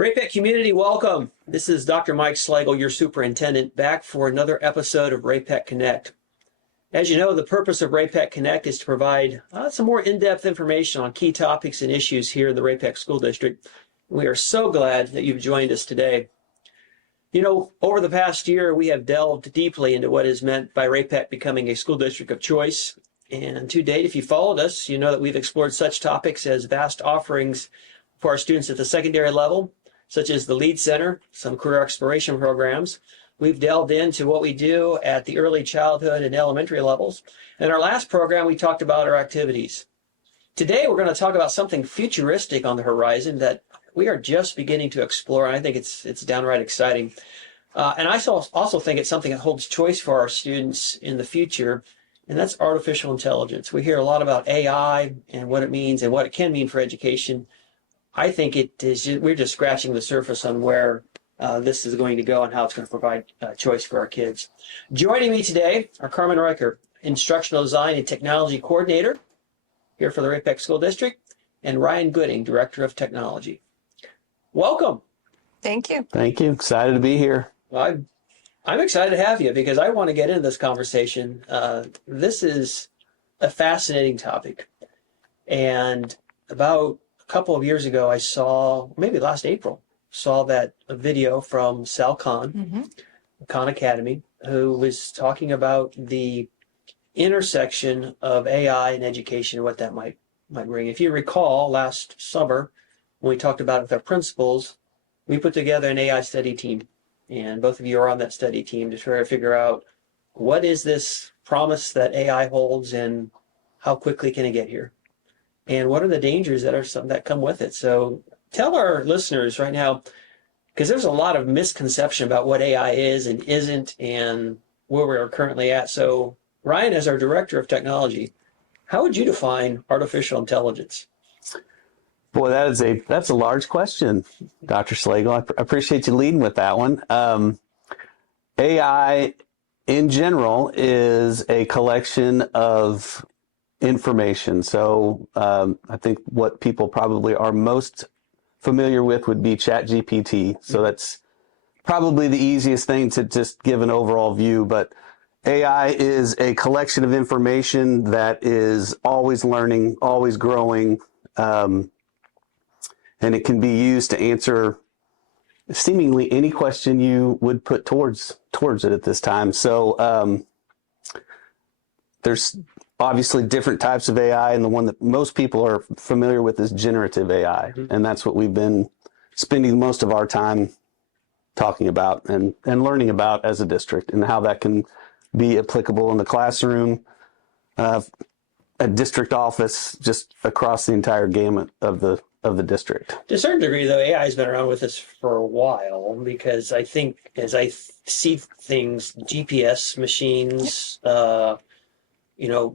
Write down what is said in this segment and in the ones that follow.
Ray-Pec community, welcome. This is Dr. Mike Slagle, your superintendent, back for another episode of Ray-Pec Connect. As you know, the purpose of Ray-Pec Connect is to provide some more in-depth information on key topics and issues here in the Ray-Pec School District. We are so glad that you've joined us today. You know, over the past year, we have delved deeply into what is meant by Ray-Pec becoming a school district of choice. And to date, if you followed us, you know that we've explored such topics as vast offerings for our students at the secondary level, such as the LEAD Center, some career exploration programs. We've delved into what we do at the early childhood and elementary levels. In our last program, we talked about our activities. Today, we're going to talk about something futuristic on the horizon that we are just beginning to explore, and I think it's downright exciting. And I also think it's something that holds choice for our students in the future, and that's artificial intelligence. We hear a lot about AI and what it means and what it can mean for education. I think we're just scratching the surface on where this is going to go and how it's going to provide choice for our kids. Joining me today are Karmin Instructional Design and Technology Coordinator here for the Ray-Pec School District, and Ryan Gooding, Director of Technology. Welcome. Thank you. Thank you. Excited to be here. I'm excited to have you because I want to get into this conversation. This is a fascinating topic. And about a couple of years ago, I saw, maybe last April, that a video from Sal Khan, Khan Academy, who was talking about the intersection of AI and education and what that might bring. If you recall, last summer, when we talked about it with our principals, we put together an AI study team. And both of you are on that study team to try to figure out what is this promise that AI holds and how quickly can it get here? And what are the dangers that come with it? So tell our listeners right now, because there's a lot of misconception about what AI is and isn't and where we are currently at. So Ryan, as our Director of Technology, how would you define artificial intelligence? Boy, that's a large question, Dr. Slagle. I appreciate you leading with that one. AI in general is a collection of information. So I think what people probably are most familiar with would be ChatGPT. So that's probably the easiest thing to just give an overall view. But AI is a collection of information that is always learning, always growing, and it can be used to answer seemingly any question you would put towards it at this time. So there's obviously different types of AI, and the one that most people are familiar with is generative AI. And that's what we've been spending most of our time talking about and learning about as a district, and how that can be applicable in the classroom, a district office, just across the entire gamut of the district. To a certain degree, though, AI has been around with us for a while, because I think as I see things, GPS machines,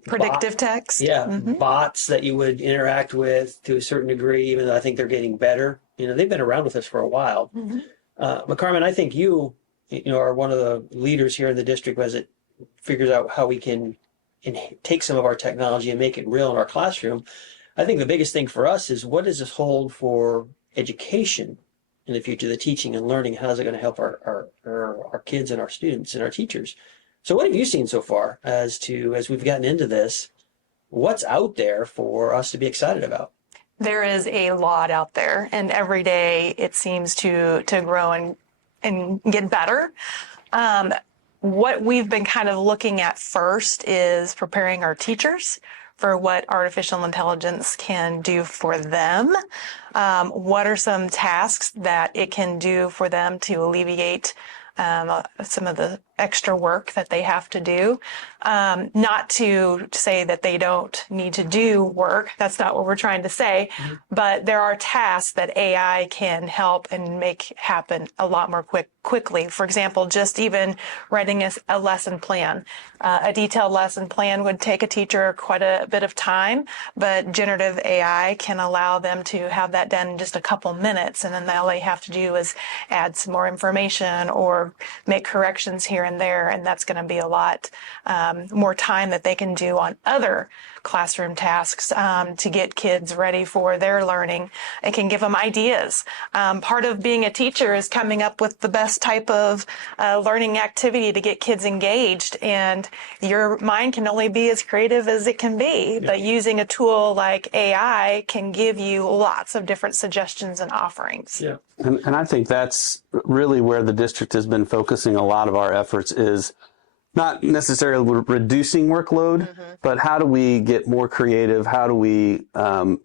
predictive text. Yeah, bots that you would interact with to a certain degree, even though I think they're getting better. They've been around with us for a while. But Karmin, I think you are one of the leaders here in the district as it figures out how we can take some of our technology and make it real in our classroom. I think the biggest thing for us is, what does this hold for education in the future, the teaching and learning? How is it going to help our kids and our students and our teachers? So what have you seen so far as we've gotten into this? What's out there for us to be excited about? There is a lot out there, and every day it seems to grow and get better. What we've been kind of looking at first is preparing our teachers for what artificial intelligence can do for them. What are some tasks that it can do for them to alleviate some of the extra work that they have to do? Not to say that they don't need to do work. That's not what we're trying to say. But there are tasks that AI can help and make happen a lot more quickly. For example, just even writing a lesson plan. A detailed lesson plan would take a teacher quite a bit of time, but generative AI can allow them to have that done in just a couple minutes, and then all they have to do is add some more information or make corrections here and there, and that's going to be a lot more time that they can do on other classroom tasks to get kids ready for their learning. It can give them ideas. Part of being a teacher is coming up with the best type of learning activity to get kids engaged, and your mind can only be as creative as it can be, but using a tool like AI can give you lots of different suggestions and offerings. Yeah. And I think that's really where the district has been focusing a lot of our efforts, is not necessarily reducing workload, but how do we get more creative? How do we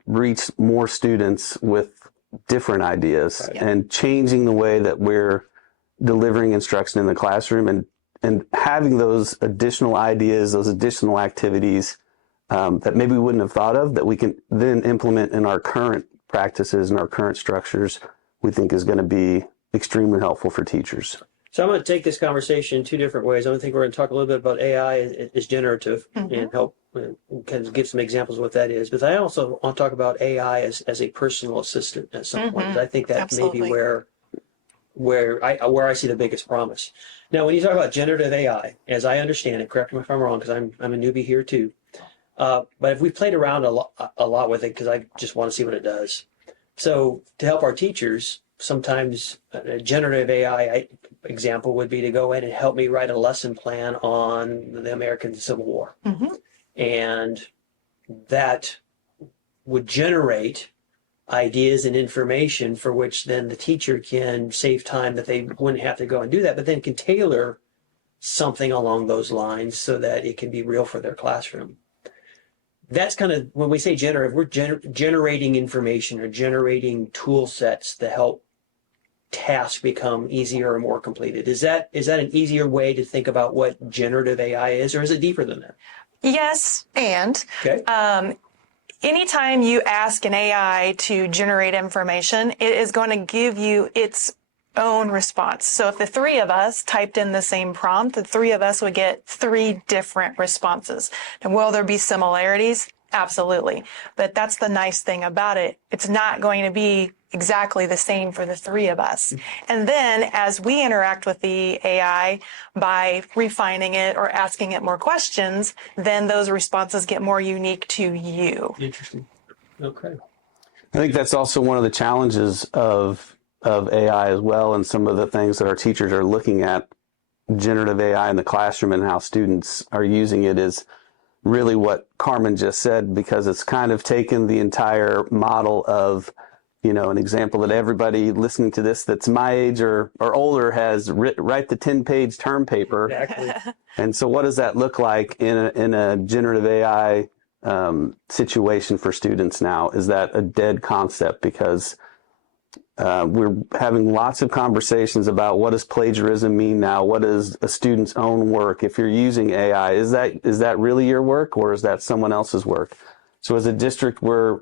reach more students with different ideas and changing the way that we're delivering instruction in the classroom, and having those additional ideas, those additional activities that maybe we wouldn't have thought of, that we can then implement in our current practices and our current structures, we think is going to be extremely helpful for teachers. So I'm going to take this conversation two different ways. I think we're going to talk a little bit about AI as generative and help kind of give some examples of what that is. But I also want to talk about AI as a personal assistant at some point. I think that may be where I see the biggest promise. Now, when you talk about generative AI, as I understand it, correct me if I'm wrong, because I'm a newbie here too. But if we played around a lot with it, because I just want to see what it does. So to help our teachers, sometimes a generative AI example would be to go in and help me write a lesson plan on the American Civil War. And that would generate ideas and information for which then the teacher can save time, that they wouldn't have to go and do that, but then can tailor something along those lines so that it can be real for their classroom. That's kind of, when we say generative, we're generating information or generating tool sets to help tasks become easier or more completed. Is that an easier way to think about what generative AI is, or is it deeper than that? Yes, and Okay. Anytime you ask an AI to generate information, it is going to give you its own response. So if the three of us typed in the same prompt, the three of us would get three different responses. And will there be similarities? Absolutely. But that's the nice thing about it. It's not going to be exactly the same for the three of us. And then as we interact with the AI by refining it or asking it more questions, then those responses get more unique to you. Interesting. Okay. I think that's also one of the challenges of AI as well, and some of the things that our teachers are looking at generative AI in the classroom and how students are using it is really what Karmin just said, because it's kind of taken the entire model of, you know, an example that everybody listening to this that's my age or older has write the 10-page term paper. Exactly. And so what does that look like in a generative AI situation for students now? Is that a dead concept? Because we're having lots of conversations about what does plagiarism mean now? What is a student's own work? If you're using AI, is that really your work, or is that someone else's work? So as a district, we're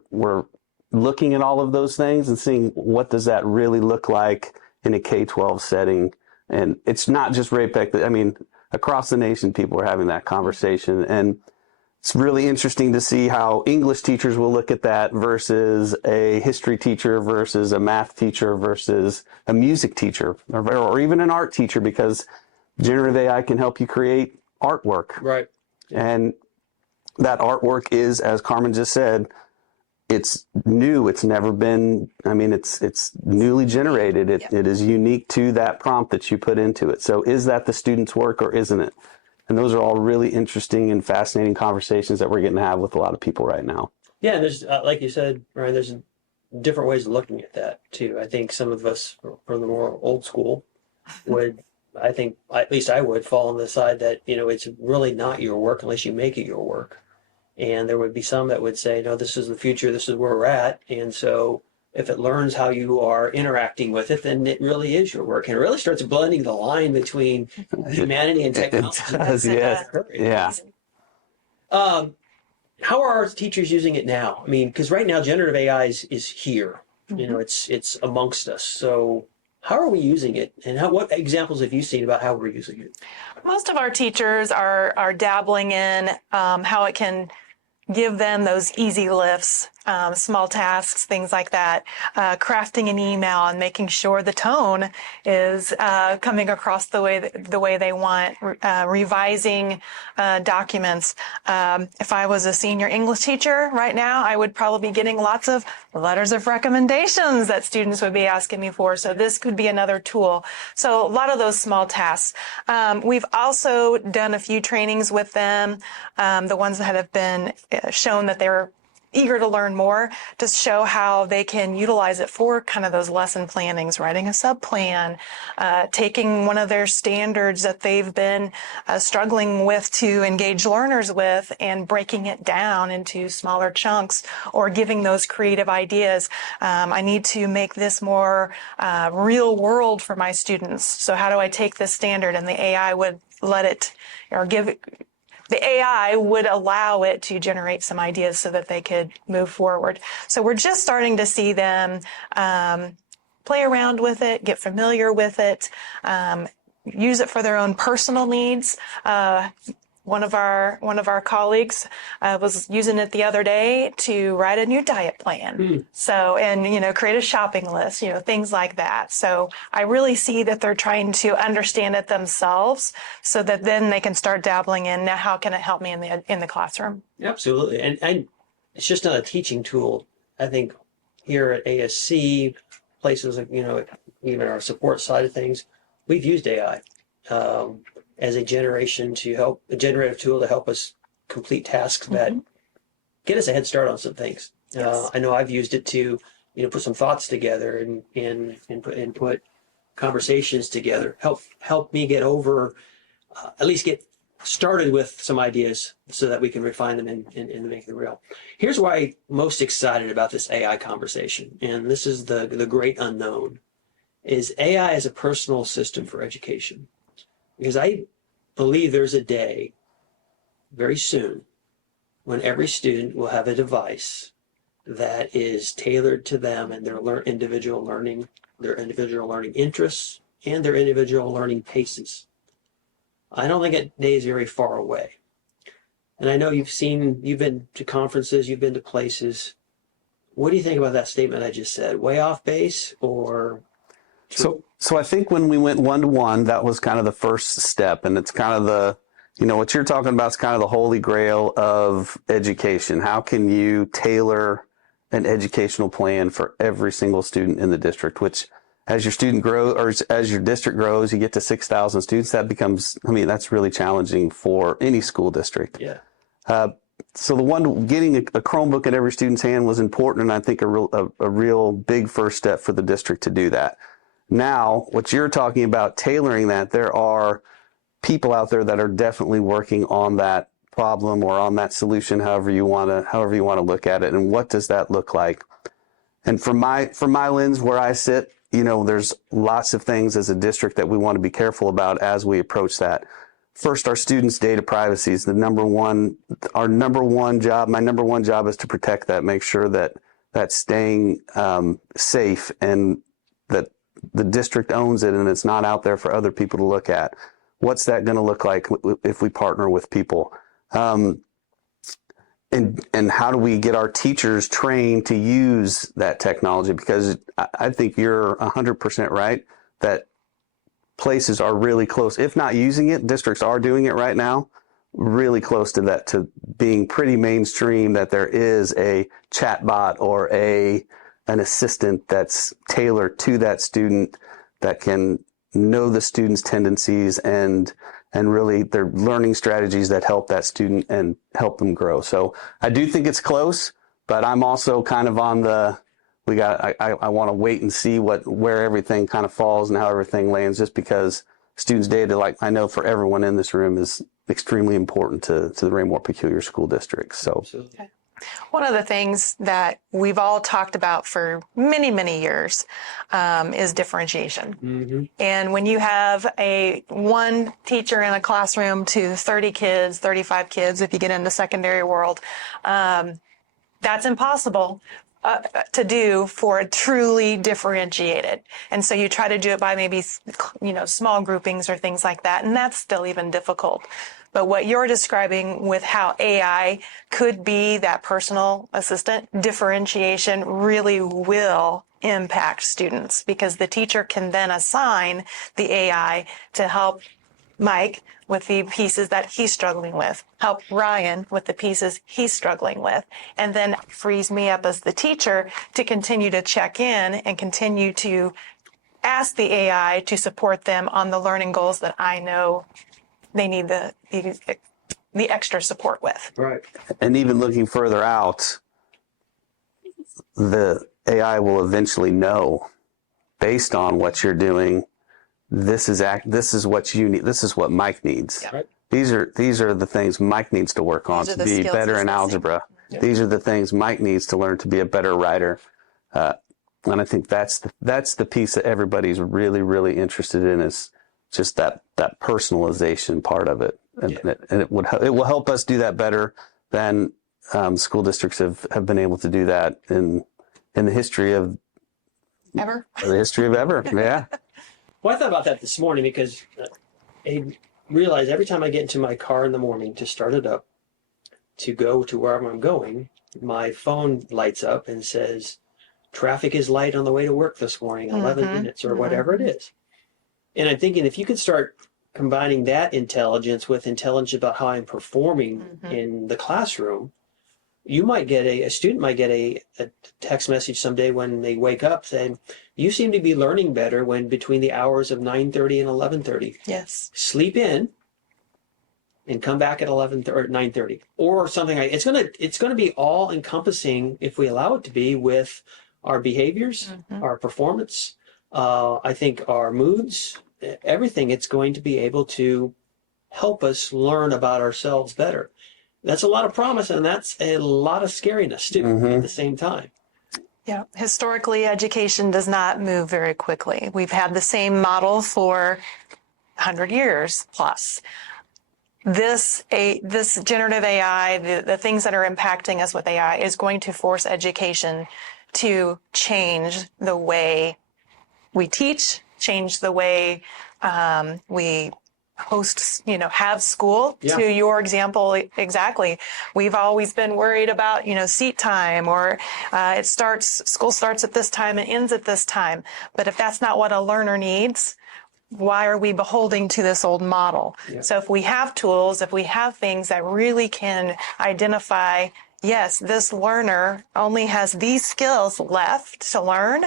looking at all of those things and seeing what does that really look like in a K-12 setting. And it's not just Ray-Pec. I mean, across the nation, people are having that conversation. And it's really interesting to see how English teachers will look at that versus a history teacher versus a math teacher versus a music teacher or even an art teacher, because generative AI can help you create artwork. Right. And that artwork is, as Karmin just said, it's new. It's never been, I mean, it's newly generated. It is unique to that prompt that you put into it. So is that the student's work or isn't it? And those are all really interesting and fascinating conversations that we're getting to have with a lot of people right now. Yeah, and there's, like you said, Ryan, there's different ways of looking at that too. I think some of us from the more old school would, I think, at least I would fall on the side that, you know, it's really not your work unless you make it your work. And there would be some that would say, no, this is the future, this is where we're at. And so if it learns how you are interacting with it, then it really is your work. And it really starts blending the line between humanity and technology. It does, yes. Yeah. How are our teachers using it now? I mean, because right now generative AI is here. You know, it's amongst us. So how are we using it? And what examples have you seen about how we're using it? Most of our teachers are dabbling in how it can give them those easy lifts small tasks, things like that, crafting an email and making sure the tone is coming across the way they want, revising documents. If I was a senior English teacher right now, I would probably be getting lots of letters of recommendations that students would be asking me for. So this could be another tool. So a lot of those small tasks. We've also done a few trainings with them, the ones that have been shown that they're eager to learn more, to show how they can utilize it for kind of those lesson plannings, writing a sub-plan, taking one of their standards that they've been struggling with to engage learners with and breaking it down into smaller chunks, or giving those creative ideas. I need to make this more real world for my students. So how do I take this standard? And the AI would let it, or give it, the AI would allow it to generate some ideas so that they could move forward. So we're just starting to see them play around with it, get familiar with it, use it for their own personal needs. One of our colleagues was using it the other day to write a new diet plan. So, and, create a shopping list, things like that. So I really see that they're trying to understand it themselves so that then they can start dabbling in, now how can it help me in the classroom? Absolutely. And it's just not a teaching tool. I think here at ASC, places like, even our support side of things, we've used AI. As a generative tool to help us complete tasks that get us a head start on some things. Yes. I know I've used it to, put some thoughts together and put conversations together. Help me get over, at least get started with some ideas so that we can refine them and make them real. Here's why I'm most excited about this AI conversation, and this is the great unknown, is AI as a personal system for education. Because I believe there's a day very soon when every student will have a device that is tailored to them and their individual learning interests, and their individual learning paces. I don't think that day is very far away. And I know you've been to conferences, you've been to places. What do you think about that statement I just said? Way off base, or? So I think when we went one-to-one, that was kind of the first step. And it's kind of what you're talking about is kind of the holy grail of education. How can you tailor an educational plan for every single student in the district, which as your student grows, or as your district grows, you get to 6,000 students, that becomes, that's really challenging for any school district. Yeah. So getting a Chromebook in every student's hand was important, and I think a real big first step for the district to do that. Now, what you're talking about, tailoring that, there are people out there that are definitely working on that problem or on that solution, however you want to look at it. And what does that look like? And from my lens where I sit, there's lots of things as a district that we want to be careful about as we approach that. First, our students' data privacy is our number one job. My number one job is to protect that, make sure that that's staying safe, and that the district owns it and it's not out there for other people to look at. What's that going to look like if we partner with people? And how do we get our teachers trained to use that technology? Because I think you're 100% right that places are really close, if not using it, districts are doing it right now, really close to that, to being pretty mainstream, that there is a chat bot or an assistant that's tailored to that student, that can know the student's tendencies and really their learning strategies that help that student and help them grow. So I do think it's close, but I'm also kind of on I want to wait and see where everything kind of falls and how everything lands, just because students' data, like I know for everyone in this room, is extremely important to the Raymore Peculiar School District. So. Okay. One of the things that we've all talked about for many, many years is differentiation. Mm-hmm. And when you have one teacher in a classroom to 30 kids, 35 kids, if you get into secondary world, that's impossible to do for a truly differentiated. And so you try to do it by maybe, small groupings or things like that. And that's still even difficult. But what you're describing with how AI could be that personal assistant, differentiation really will impact students, because the teacher can then assign the AI to help Mike with the pieces that he's struggling with, help Ryan with the pieces he's struggling with, and then frees me up as the teacher to continue to check in and continue to ask the AI to support them on the learning goals that I know they need the extra support with. Right. And even looking further out, the AI will eventually know, based on what you're doing, this is what you need. This is what Mike needs. Right. These are the things Mike needs to work on These are to the be skills better he's in missing. algebra. Yeah. These are the things Mike needs to learn to be a better writer. And I think that's the piece that everybody's really, really interested in, is just that personalization part of it. And, it will help us do that better than school districts have been able to do that in the history of Ever? Yeah. Well, I thought about that this morning because I realized every time I get into my car in the morning to start it up, to go to wherever I'm going, my phone lights up and says, traffic is light on the way to work this morning, 11 minutes or whatever it is. And I'm thinking, if you could start combining that intelligence with intelligence about how I'm performing in the classroom, you might get a student might get a text message someday when they wake up saying, you seem to be learning better when between the hours of 9:30 and 11:30. Yes. Sleep in and come back at 11 or 9:30 or something. It's going to be all encompassing, if we allow it to be, with our behaviors, our performance, I think our moods, everything. It's going to be able to help us learn about ourselves better. That's a lot of promise, and that's a lot of scariness too at the same time. Yeah. Historically, education does not move very quickly. We've had the same model for 100 years plus. This generative AI, the things that are impacting us with AI, is going to force education to change the way we teach, change the way we host, have school. Yeah. To your example, exactly. We've always been worried about, seat time, or school starts at this time and ends at this time. But if that's not what a learner needs, why are we beholding to this old model? Yeah. So if we have tools, if we have things that really can identify, yes, this learner only has these skills left to learn.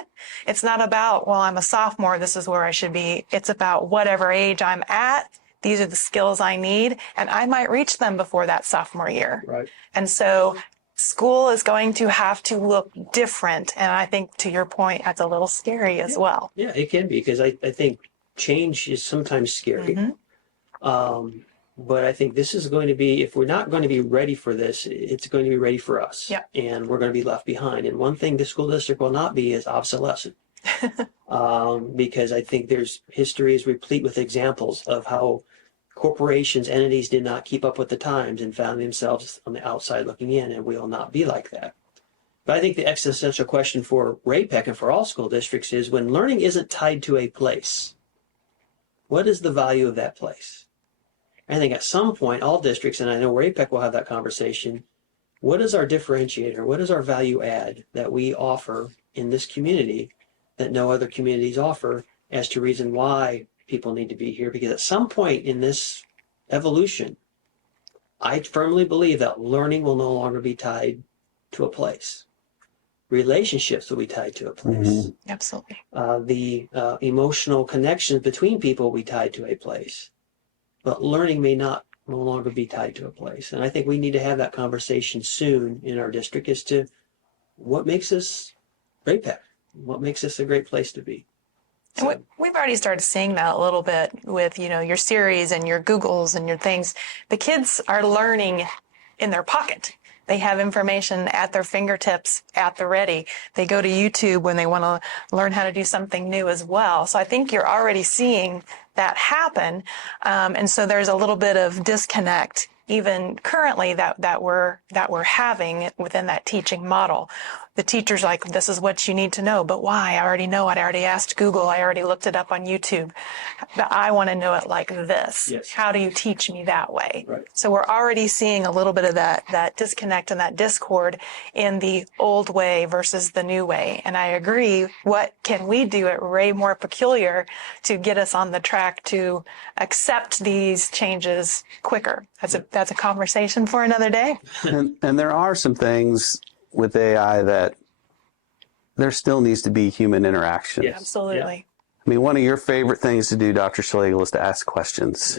It's not about, well, I'm a sophomore, this is where I should be. It's about whatever age I'm at, these are the skills I need, and I might reach them before that sophomore year. Right. And so school is going to have to look different. And I think, to your point, that's a little scary as well. Yeah, it can be, because I think change is sometimes scary. But I think this is going to be, if we're not going to be ready for this, it's going to be ready for us. Yep. And we're going to be left behind. And one thing the school district will not be is obsolescent. Because I think history is replete with examples of how corporations, entities did not keep up with the times and found themselves on the outside looking in, and we will not be like that. But I think the existential question for Ray-Pec and for all school districts is, when learning isn't tied to a place, what is the value of that place? I think at some point, all districts, and I know Ray-Pec will have that conversation, what is our differentiator? What is our value add that we offer in this community that no other communities offer, as to reason why people need to be here? Because at some point in this evolution, I firmly believe that learning will no longer be tied to a place. Relationships will be tied to a place. Absolutely. The emotional connections between people will be tied to a place. But learning may no longer be tied to a place. And I think we need to have that conversation soon in our district as to what makes us Ray-Pec, what makes us a great place to be. So. And we've already started seeing that a little bit with, your series and your Googles and your things. The kids are learning in their pocket. They have information at their fingertips at the ready. They go to YouTube when they want to learn how to do something new as well. So I think you're already seeing that happen. And so there's a little bit of disconnect even currently that we're having within that teaching model. the teacher's like, this is what you need to know, but why? I already know it. I already asked Google. I already looked it up on YouTube. But I want to know it like this. Yes. How do you teach me that way? Right. So we're already seeing a little bit of that disconnect and that discord in the old way versus the new way. And I agree. What can we do at Ray more peculiar to get us on the track to accept these changes quicker? That's a conversation for another day. And there are some things with AI that there still needs to be human interaction. Yes. Absolutely. I mean, one of your favorite things to do, Dr. Slagle, is to ask questions.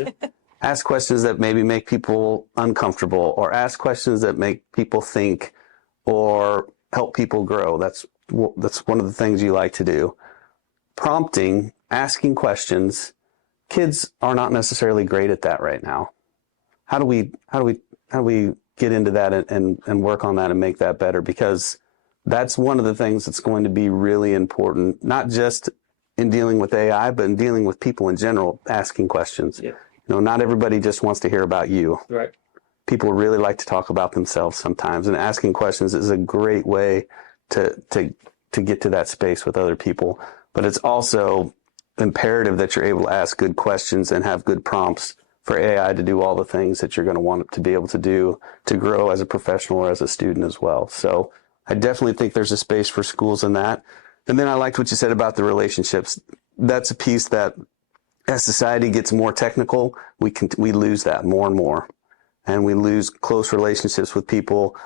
Ask questions that maybe make people uncomfortable, or ask questions that make people think or help people grow. That's one of the things you like to do. Prompting, asking questions. Kids are not necessarily great at that right now. How do we get into that and work on that and make that better? Because that's one of the things that's going to be really important, not just in dealing with AI, but in dealing with people in general, asking questions. Yeah. You know, not everybody just wants to hear about you. Right. People really like to talk about themselves sometimes, and asking questions is a great way to get to that space with other people. But it's also imperative that you're able to ask good questions and have good prompts for AI to do all the things that you're going to want it to be able to do to grow as a professional or as a student as well. So I definitely think there's a space for schools in that. And then I liked what you said about the relationships. That's a piece that as society gets more technical, we lose that more and more. And we lose close relationships with people.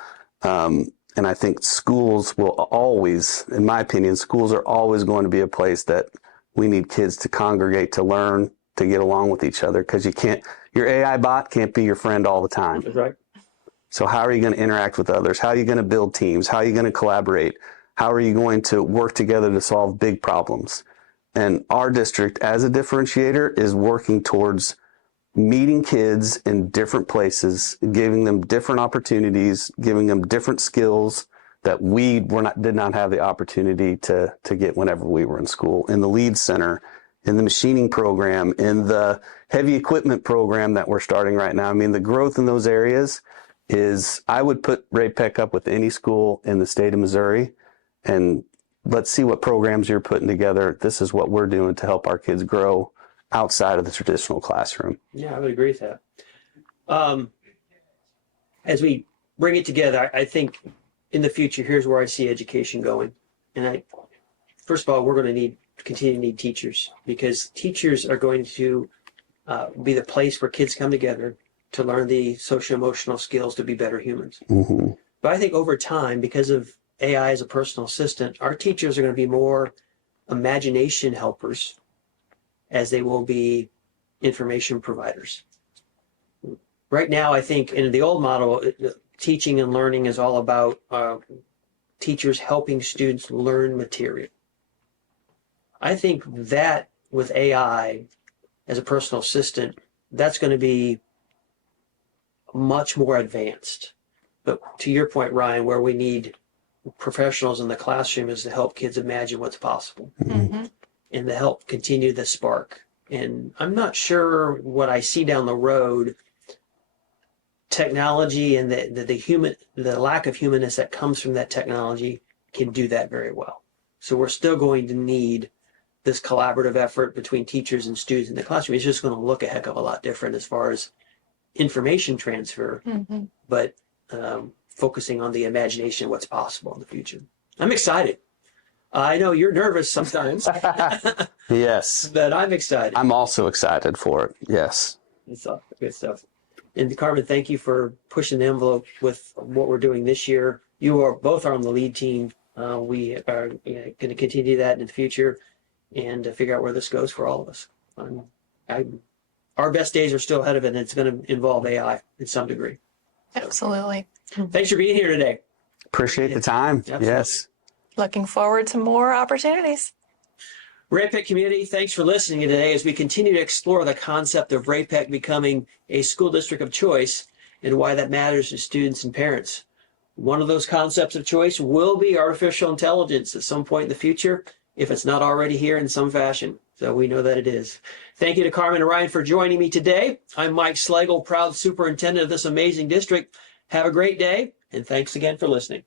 And I think schools will always, in my opinion, schools are always going to be a place that we need kids to congregate, to learn, to get along with each other, because your AI bot can't be your friend all the time. That's right. So how are you going to interact with others? How are you going to build teams? How are you going to collaborate? How are you going to work together to solve big problems? And our district, as a differentiator, is working towards meeting kids in different places, giving them different opportunities, giving them different skills that we did not have the opportunity to get whenever we were in school. In the lead center, in the machining program, in the heavy equipment program that we're starting right now. I mean, the growth in those areas is, I would put Ray-Pec up with any school in the state of Missouri. And let's see what programs you're putting together. This is what we're doing to help our kids grow outside of the traditional classroom. Yeah, I would agree with that. As we bring it together, I think in the future, here's where I see education going. And first of all, we're going to continue to need teachers, because teachers are going to be the place where kids come together to learn the social emotional skills to be better humans. Mm-hmm. But I think over time, because of AI as a personal assistant, our teachers are going to be more imagination helpers as they will be information providers. Right now, I think in the old model, teaching and learning is all about teachers helping students learn material. I think that with AI as a personal assistant, that's going to be much more advanced. But to your point, Ryan, where we need professionals in the classroom is to help kids imagine what's possible. Mm-hmm. And to help continue the spark. And I'm not sure what I see down the road, technology and the lack of humanness that comes from that technology can do that very well. So we're still going to need this collaborative effort between teachers and students in the classroom. It's just going to look a heck of a lot different as far as information transfer, Mm-hmm. but focusing on the imagination of what's possible in the future. I'm excited. I know you're nervous sometimes. Yes. But I'm excited. I'm also excited for it. Yes. Good stuff. And Karmin, thank you for pushing the envelope with what we're doing this year. You both are on the lead team. We are going to continue that in the future and figure out where this goes for all of us. Our best days are still ahead of it, and it's going to involve AI in some degree. Absolutely. Thanks for being here today. Appreciate the time. Absolutely. Yes. Looking forward to more opportunities. Ray-Pec community, thanks for listening today as we continue to explore the concept of Ray-Pec becoming a school district of choice and why that matters to students and parents. One of those concepts of choice will be artificial intelligence at some point in the future, if it's not already here in some fashion. So we know that it is. Thank you to Karmin and Ryan for joining me today. I'm Mike Slagle, proud superintendent of this amazing district. Have a great day, and thanks again for listening.